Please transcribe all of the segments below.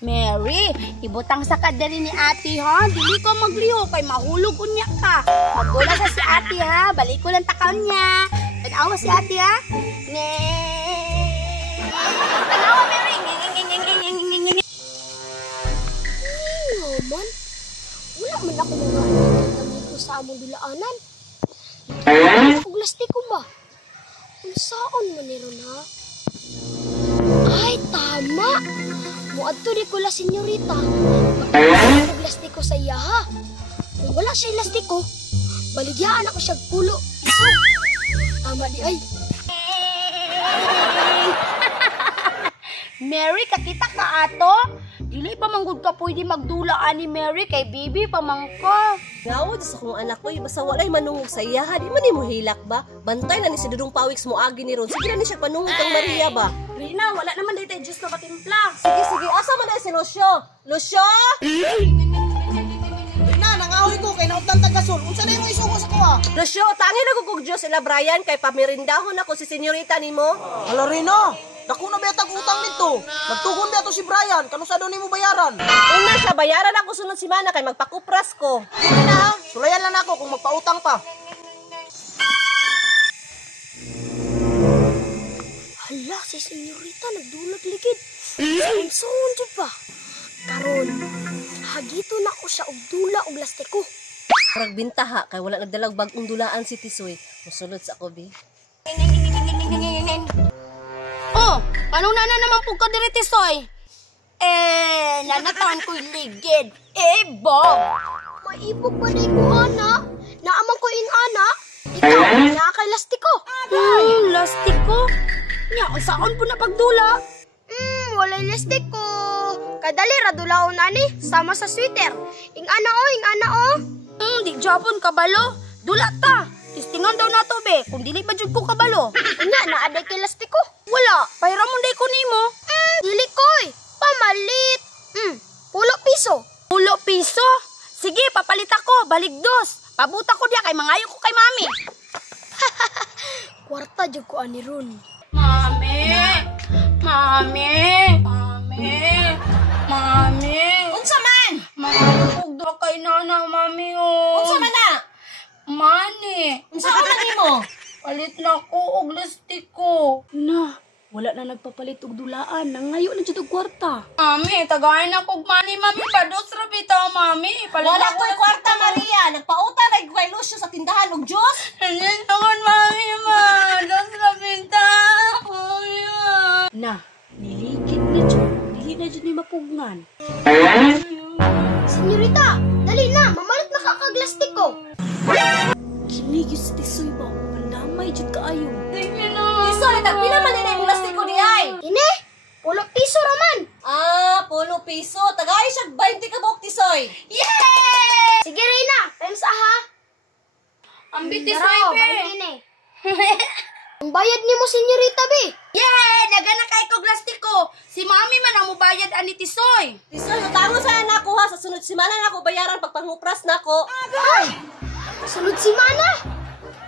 Mary, ibutang sa kadali ni ate ha. Dili ka magliho kay mahulog unya ka. Magula sa si ate ha. Balik ko lang takaw niya. Tanawa si ate ha. Tanawa Mary. Man, wala man ako mga amigo sa among dulaanan. Kung lastiko ba? Kung saan man niron ha? Ay, tama! Muadto di ko la senyorita. Magkakaroon ng lastiko sa iya ha. Kung wala siya lastiko, baligyaan ako siya pulo. Iso, tama di ay. Mary, kakita ka ato? Dili pa manggod ka pwede magdulaan ni Mary kay Bibi pamangka. Ngawad sa kong anak ko, basta walay manungog sa iya ha. Di man ni mo hilak ba? Bantay na ni si Dudong Pawiks mo agi ni Ron. Sige na ni siya panungog kang Maria ba? Rina, wala naman dito Diyos na patimpla. Sige, sige. Asa man na si Lucio? Lucio? Na, nangahoy ko kay nautang tagasol. Unsa na yung isugo sa kuha? Lucio, tangi na kukog Diyos ila Brian kay pamirindahon ako si senyorita ni mo. Hala Rina, dako na betag utang nito. Nagtugon ba to si Brian? Kano sa doon mo bayaran? Una sa bayaran ako sunod semana kay magpakupras ko. Sige na ha, sulayan lang ako kung magpautang pa. Hala, si senyorita nagdulag ligid. Saan di ba? Karon, hagito na ko siya og dula og lastiko. Parang bintaha kay wala nagdalag bagong dulaan si Tisoy. Musulod sa ako, bi. Oh, anong nana naman po ka diri Tisoy? Nanatahan ko'y ligid. Bob! Maibog pa na ko, ana. Naamang ko ing ana. Ikaw, nakakay lastiko. Lastiko? Nya, saan po na pagdula? Walay lastiko. Kadali radulaon ani, sama sa sweater. Ing ana o. Di Japon kabalo. Dula ta. Tistingan daw nato be. Kung dili pa jud ko kabalo. Unya, naaday kay lastiko. Wala, pairamon day ko nimo. Dili koy. Pamalit. 10 piso. 10 piso? Sige, papalit ako. Baligdos. Pabuta ko diya kay mangayo ko kay mami. Kwarta jud ko ani ron. Mami! Unsa man? Magpugdo kay nana, mami, oh. Unsa man na? Mani! Unsa ka man nimo? Palit na ko og lastiko. Na, wala na nagpapalit og dulaan. Nangayo na dyan og kwarta. Mami, tagayin na kog mani, mami. Pados ra bitaw, mami. Wala ko'y kwarta, Maria. Nagpauta na kay Lucio sa tindahan og Diyos. Nandiyan naman, mami, ma. Pados ra bitaw. Na, niligid na dyan. Dili na dyan ni mapugnan. Senyorita, dali na. Mamalit na kakaglastiko. Kinigil si Tisoy ba? Pandamay dyan kaayo. Sige na. Tisoy, tagpila man din yung lastiko di ay. Ine, 10 piso raman. 10 piso. Tagay siya 20 ka buok, Tisoy. Yay! Sige, Reyna. Times aha. Ang bitis Daro, ay bayad ini. Ang bayad ni mo, senyorita, be. Yay! Nagana kay kog lastiko. Si mami man ang mubayad ani Tisoy. Tisoy, utango sa anak ko ha. Sa sunod semana na ako bayaran pagpangupras na ko. Ay, sunod si Mana.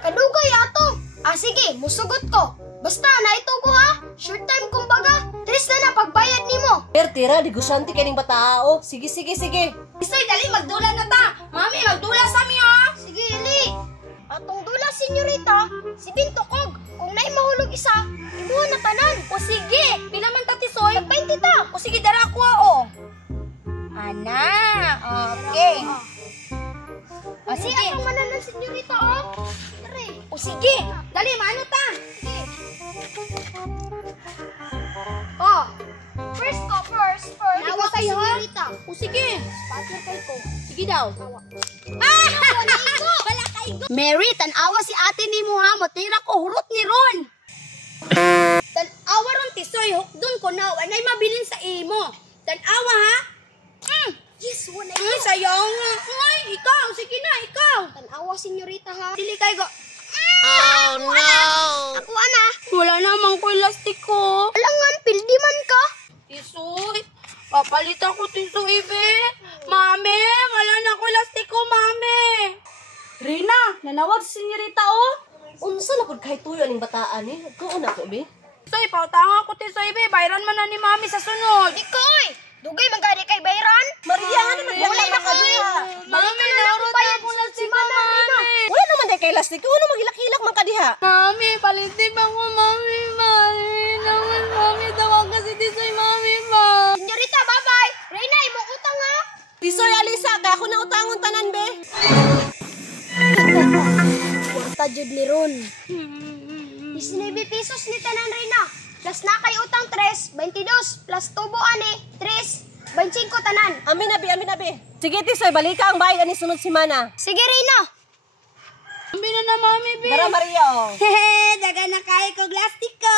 Kadugay ato. Sige, musugot ko. Basta, naitugo ha. Short time kumbaga. Tris na pagbayad ni mo. Tira, di gusanti kaning batao. Sige. Tisoy, dali magdula na ta. Mami, magdula sa mi ha. Sige, Ili. Atong dula, senyorita. Si Bintokog. Kung na'y mahulog isa, imuha na tanan. O sige, pila man ta Tisoy? Nag-20 ta. O sige, dara ako o. Ana, okay. O sige. Ano man na ng senyorita, oh. Tari. O sige, dali, maano ta? Sige. Oh. First ko, first. Nawa kayo, ha? Senyorita. O sige. Partner kay ko. Sige daw. Wala kaigo. Mary, tanawa si ate ni mo ha. Matira ko hurot ni Ron. Tanawa ron Tisoy. Hukdun ko na. Anay mabilin sa imo. Tanawa ha. Yes, one Ay, sayang nga. Ay, ikaw. Sige na, ikaw. Tanawa, senyorita, ha? Dili kay go. Oh, no! Ako, ana. Wala namang ko elastic ko. Alangan, pildi man ka. Tisoy. Papalit ako Tisoy, be. Mami, wala na ko elastic ko, mami. Rina, nanawag si senyorita, oh. Unsa na pud kay tuyo aning bataan ni? Kuon ako, be. Tisoy, pautang ako Tisoy, be. Bayran man na ni mami sa sunod. Ikoy! Dugay man gani kay bayran. Maria, nga naman Wala na kay. Mami, naurot ako na si Mama. Wala naman day kay lastik. Uno maghilak-hilak man ka diha. Mami, palitin ba ko, Mami, Mami? Naman, Mami, tawag kasi di sa'y Mami, Ma. Senyorita, bye-bye. Reyna, imong utang ha. Tisoy, Alisa, kaya ako na utangon tanan, be. Kwarta jud ni Ron. 19 pesos ni tanan Reyna. Plus na kay utang 3, 22 plus tubo ani 3, 25 tanan. Amin na, be. Sige, Tisoy, balik ka ang bahay ani sunod semana. Sige Reyna. Mami na na, Mami, Tara, Maria, oh. Hehe, daga na kay ko plastic ko.